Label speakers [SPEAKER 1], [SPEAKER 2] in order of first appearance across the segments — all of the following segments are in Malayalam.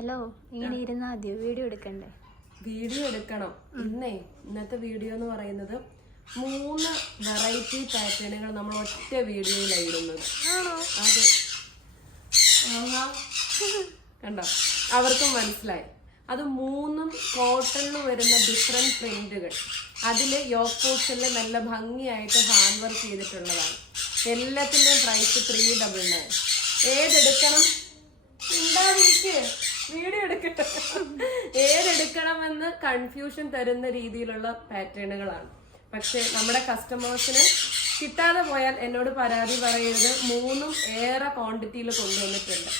[SPEAKER 1] ഹലോ ഇങ്ങനെ ഇരുന്നാ മതിയോ? വീഡിയോ എടുക്കണ്ടേ?
[SPEAKER 2] വീഡിയോ എടുക്കണം. ഇന്നേ ഇന്നത്തെ വീഡിയോ എന്ന് പറയുന്നത് മൂന്ന് വെറൈറ്റി പാറ്റേണുകൾ നമ്മൾ ഒറ്റ വീഡിയോയിലായിരുന്നത് അത്. കണ്ടോ? അവർക്കും മനസ്സിലായി. അത് മൂന്നും കോട്ടണിൽ വരുന്ന ഡിഫറെന്റ് പ്രിന്റുകൾ അതിൽ യോക്ക് പോസ്റ്ററിൽ നല്ല ഭംഗിയായിട്ട് ഹാൻഡ് വർക്ക് ചെയ്തിട്ടുള്ളതാണ്. എല്ലാത്തിന്റെയും പ്രൈസ് ത്രീ ഡബിൾ നയൻ ഏതെടുക്കണം? ഉണ്ടാതിരിക്ക് വീഡിയോ എടുക്കട്ടെ ഏതെടുക്കണമെന്ന് കൺഫ്യൂഷൻ തരുന്ന രീതിയിലുള്ള പാറ്റേണുകളാണ്. പക്ഷെ നമ്മുടെ കസ്റ്റമേഴ്സിന് കിട്ടാതെ പോയാൽ എന്നോട് പരാതി പറയരുത്. മൂന്നും ഏറെ ക്വാണ്ടിറ്റിയിൽ കൊണ്ടുവന്നിട്ടുണ്ട്.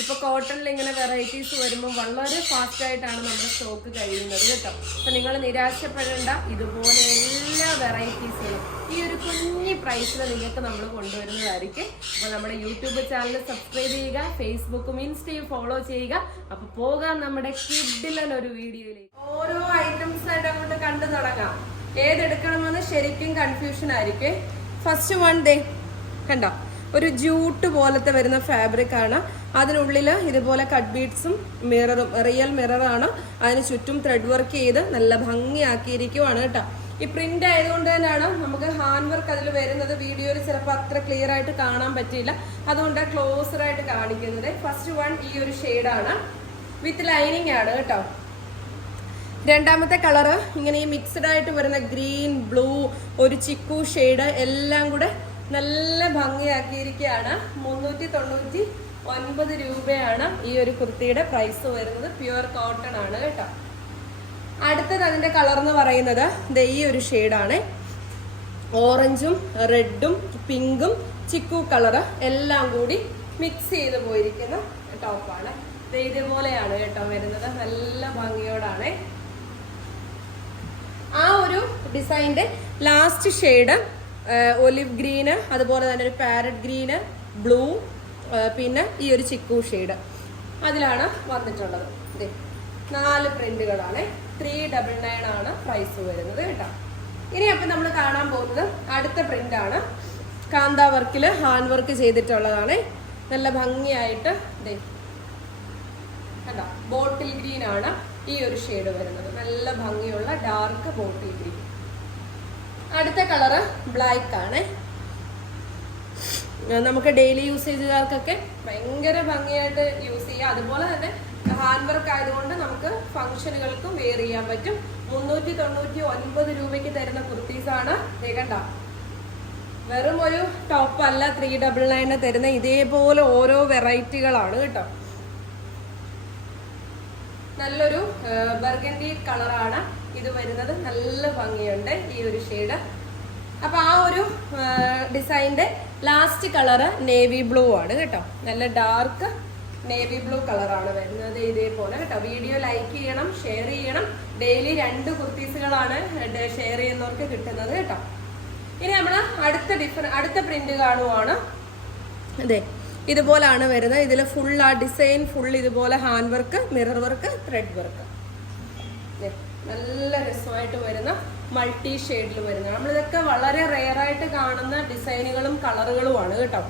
[SPEAKER 2] ഇപ്പൊ കോട്ടണിൽ ഇങ്ങനെ വെറൈറ്റീസ് വരുമ്പോൾ വളരെ ഫാസ്റ്റ് ആയിട്ടാണ് നമ്മുടെ സ്റ്റോക്ക് കഴിയുന്നത് കേട്ടോ. അപ്പൊ നിങ്ങൾ നിരാശപ്പെടേണ്ട ഇതുപോലെ എല്ലാ വെറൈറ്റീസുകളും ഈ ഒരു കുഞ്ഞി പ്രൈസിൽ നിങ്ങൾക്ക് നമ്മൾ കൊണ്ടുവരുന്നതായിരിക്കും. അപ്പൊ നമ്മുടെ യൂട്യൂബ് ചാനൽ സബ്സ്ക്രൈബ് ചെയ്യുക ഫേസ്ബുക്കും ഇൻസ്റ്റയും ഫോളോ ചെയ്യുക. അപ്പൊ പോകാം നമ്മുടെ കിഡിലൻ ഒരു വീഡിയോയിലേക്ക്. ഓരോ ഐറ്റംസ് ആയിട്ട് അങ്ങോട്ട് കണ്ടു തുടങ്ങാം. ഏതെടുക്കണമെന്ന് ശരിക്കും കൺഫ്യൂഷൻ ആയിരിക്കും. ഫസ്റ്റ് വൺ ഡേ കണ്ടോ? ഒരു ജൂട്ട് പോലത്തെ വരുന്ന ഫാബ്രിക് ആണ്. അതിനുള്ളിൽ ഇതുപോലെ കട്ട് ബീഡ്സും മിററും റിയൽ മിററാണ് അതിന് ചുറ്റും ത്രെഡ് വർക്ക് ചെയ്ത് നല്ല ഭംഗിയാക്കിയിരിക്കുവാണ് കേട്ടോ. ഈ പ്രിന്റ് ആയതുകൊണ്ട് തന്നെയാണ് നമുക്ക് ഹാൻഡ് വർക്ക് അതിൽ വരുന്നത്. വീഡിയോയിൽ ചിലപ്പോൾ അത്ര ക്ലിയർ ആയിട്ട് കാണാൻ പറ്റിയില്ല. അതുകൊണ്ട് ക്ലോസർ ആയിട്ട് കാണിക്കുന്നത്. ഫസ്റ്റ് വൺ ഈ ഒരു ഷെയ്ഡാണ് വിത്ത് ലൈനിങ് ആണ് കേട്ടോ. രണ്ടാമത്തെ കളറ് ഇങ്ങനെ ഈ മിക്സ്ഡ് ആയിട്ട് വരുന്ന ഗ്രീൻ ബ്ലൂ ഒരു ചിക്കു ഷെയ്ഡ് എല്ലാം കൂടെ നല്ല ഭംഗിയാക്കിയിരിക്കുകയാണ്. മുന്നൂറ്റി തൊണ്ണൂറ്റി ഒൻപത് രൂപയാണ് ഈ ഒരു കുർത്തിയുടെ പ്രൈസ് വരുന്നത്. പ്യുവർ കോട്ടൺ ആണ് കേട്ടോ. അടുത്തത് അതിന്റെ കളർ എന്ന് പറയുന്നത് ദേ ഈ ഒരു ഷെയ്ഡാണ് ഓറഞ്ചും റെഡും പിങ്കും ചിക്കു കളറ് എല്ലാം കൂടി മിക്സ് ചെയ്ത് പോയിരിക്കുന്ന ടോപ്പാണ് ഇതുപോലെയാണ് കേട്ടോ വരുന്നത്. നല്ല ഭംഗിയോടാണ്. ആ ഒരു ഡിസൈന്റെ ലാസ്റ്റ് ഷെയ്ഡ് ഒലിവ് ഗ്രീന് അതുപോലെ തന്നെ ഒരു പാരറ്റ് ഗ്രീന് ബ്ലൂ പിന്നെ ഈ ഒരു ചിക്കു ഷെയ്ഡ് അതിലാണ് വന്നിട്ടുള്ളത്. നാല് പ്രിന്റുകളാണ് ത്രീ ഡബിൾ നയൻ ആണ് പ്രൈസ് വരുന്നത് കേട്ടോ. ഇനി അപ്പം നമ്മൾ കാണാൻ പോകുന്നത് അടുത്ത പ്രിന്റ് ആണ്. കാന്ത വർക്കിൽ ഹാൻഡ് വർക്ക് ചെയ്തിട്ടുള്ളതാണ്. നല്ല ഭംഗിയായിട്ട് ദേ കണ്ടോ? ബോട്ടിൽ ഗ്രീൻ ആണ് ഈ ഒരു ഷെയ്ഡ് വരുന്നത്. നല്ല ഭംഗിയുള്ള ഡാർക്ക് ബോട്ടിൽ ഗ്രീൻ അടുത്ത കളറ് ബ്ലാക്ക് ആണ്. നമുക്ക് ഡെയിലി യൂസേജുകാർക്കൊക്കെ ഭയങ്കര ഭംഗിയായിട്ട് യൂസ് ചെയ്യാം. അതുപോലെ തന്നെ ഹാൻഡ് വർക്ക് ആയതുകൊണ്ട് നമുക്ക് ഫംഗ്ഷനുകൾക്കും വെയർ ചെയ്യാൻ പറ്റും. മുന്നൂറ്റി തൊണ്ണൂറ്റി ഒൻപത് രൂപയ്ക്ക് തരുന്ന കുർത്തീസാണ് കണ്ട? വെറും ഒരു ടോപ്പ് അല്ല ത്രീ ഡബിൾ നയന് തരുന്ന ഇതേപോലെ ഓരോ വെറൈറ്റികളാണ് കേട്ടോ. നല്ലൊരു ബർഗൻഡി കളറാണ് ഇത് വരുന്നത് നല്ല ഭംഗിയുണ്ട് ഈ ഒരു ഷെയ്ഡ് അപ്പൊ ആ ഒരു ഡിസൈന്റെ ലാസ്റ്റ് കളറ് നേവി ബ്ലൂ ആണ് കേട്ടോ. നല്ല ഡാർക്ക് നേവി ബ്ലൂ കളറാണ് വരുന്നത് ഇതേപോലെ കേട്ടോ. വീഡിയോ ലൈക്ക് ചെയ്യണം ഷെയർ ചെയ്യണം. ഡെയിലി രണ്ട് കുർത്തീസുകളാണ് ഷെയർ ചെയ്യുന്നവർക്ക് കിട്ടുന്നത് കേട്ടോ. ഇനി നമ്മൾ അടുത്ത ഡിഫറ അടുത്ത പ്രിന്റ് കാണുവാണ്. അതെ ഇതുപോലാണ് വരുന്നത്. ഇതിൽ ഫുൾ ആ ഡിസൈൻ ഫുൾ ഇതുപോലെ hand work mirror work thread work നല്ല രസമായിട്ട് വരുന്ന മൾട്ടി ഷെയ്ഡിൽ വരുന്ന നമ്മളിതൊക്കെ വളരെ റെയർ ആയിട്ട് കാണുന്ന ഡിസൈനുകളും കളറുകളുമാണ് കേട്ടോ.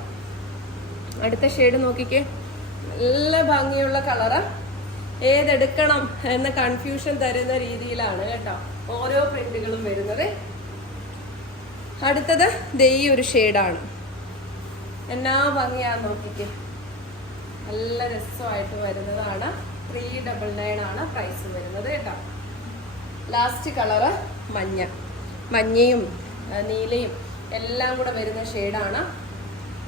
[SPEAKER 2] അടുത്ത ഷെയ്ഡ് നോക്കിക്കേ. നല്ല ഭംഗിയുള്ള കളറ്. ഏതെടുക്കണം എന്ന കൺഫ്യൂഷൻ തരുന്ന രീതിയിലാണ് കേട്ടോ ഓരോ പ്രിന്റുകളും വരുന്നത്. അടുത്തത് ദൈ ഒരു ഷെയ്ഡാണ് എന്നാ ഭംഗിയാന്ന് നോക്കിക്കേ. നല്ല രസമായിട്ട് വരുന്നതാണ്. ത്രീ ഡബിൾ നയൻ ആണ് പ്രൈസ് വരുന്നത് കേട്ടോ. ലാസ്റ്റ് കളറ് മഞ്ഞ. മഞ്ഞയും നീലയും എല്ലാം കൂടെ വരുന്ന ഷെയ്ഡാണ്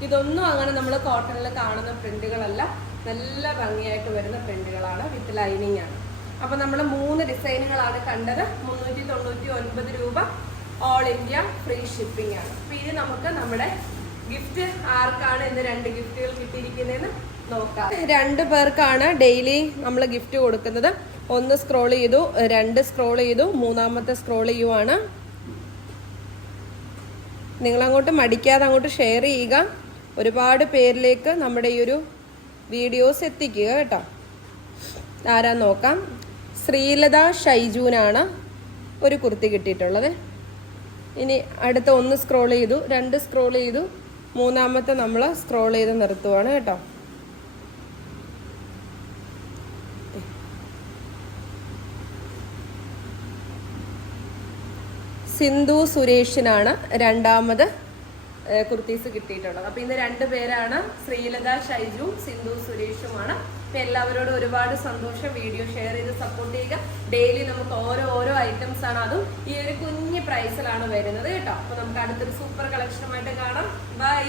[SPEAKER 2] ഇതൊന്നും അങ്ങനെ നമ്മൾ കോട്ടണിൽ കാണുന്ന പ്രിന്റുകളല്ല നല്ല ഭംഗിയായിട്ട് വരുന്ന പ്രിന്റുകളാണ് വിത്ത് ലൈനിങ് ആണ്. അപ്പൊ നമ്മൾ മൂന്ന് ഡിസൈനുകളാണ് കണ്ടത്. മുന്നൂറ്റി തൊണ്ണൂറ്റി ഒൻപത് രൂപ ഓൾ ഇന്ത്യ ഫ്രീ ഷിപ്പിംഗ് ആണ്. അപ്പൊ ഇനി നമുക്ക് നമ്മുടെ ഗിഫ്റ്റ് ആർക്കാണ് ഇന്ന് രണ്ട് ഗിഫ്റ്റുകൾ കിട്ടിയിരിക്കുന്നതെന്ന് നോക്കാം. രണ്ട് പേർക്കാണ് ഡെയിലി നമ്മൾ ഗിഫ്റ്റ് കൊടുക്കുന്നത്. ഒന്ന് സ്ക്രോൾ ചെയ്തു രണ്ട് സ്ക്രോൾ ചെയ്തു മൂന്നാമത്തെ സ്ക്രോൾ ചെയ്യുവാണ്. നിങ്ങൾ അങ്ങോട്ട് മടിക്കാതെ അങ്ങോട്ട് ഷെയർ ചെയ്യുക. ഒരുപാട് പേരിലേക്ക് നമ്മുടെ ഈ ഒരു വീഡിയോസ് എത്തിക്കുക കേട്ടോ. ആരാ നോക്കാം. ശ്രീലത ഷൈജൂനാണ് ഒരു കുർത്തി കിട്ടിയിട്ടുള്ളത്. ഇനി അടുത്ത ഒന്ന് സ്ക്രോൾ ചെയ്തു രണ്ട് സ്ക്രോൾ ചെയ്തു മൂന്നാമത്തെ നമ്മൾ സ്ക്രോൾ ചെയ്ത് നിർത്തുവാണ് കേട്ടോ. സിന്ധു സുരേഷിനാണ് രണ്ടാമത് കുർത്തീസ് കിട്ടിയിട്ടുള്ളത്. അപ്പൊ ഇന്ന് രണ്ട് പേരാണ് ശ്രീലത ഷൈജു സിന്ധു സുരേഷുമാണ്. അപ്പൊ എല്ലാവരോടും ഒരുപാട് സന്തോഷം. വീഡിയോ ഷെയർ ചെയ്ത് സപ്പോർട്ട് ചെയ്യുക. ഡെയിലി നമുക്ക് ഓരോ ഓരോ ഐറ്റംസ് ആണ്. അതും ഈ ഒരു കുഞ്ഞ് പ്രൈസിലാണ് വരുന്നത് കേട്ടോ. അപ്പൊ നമുക്ക് അടുത്തൊരു സൂപ്പർ കളക്ഷനുമായിട്ട് കാണാം. ബൈ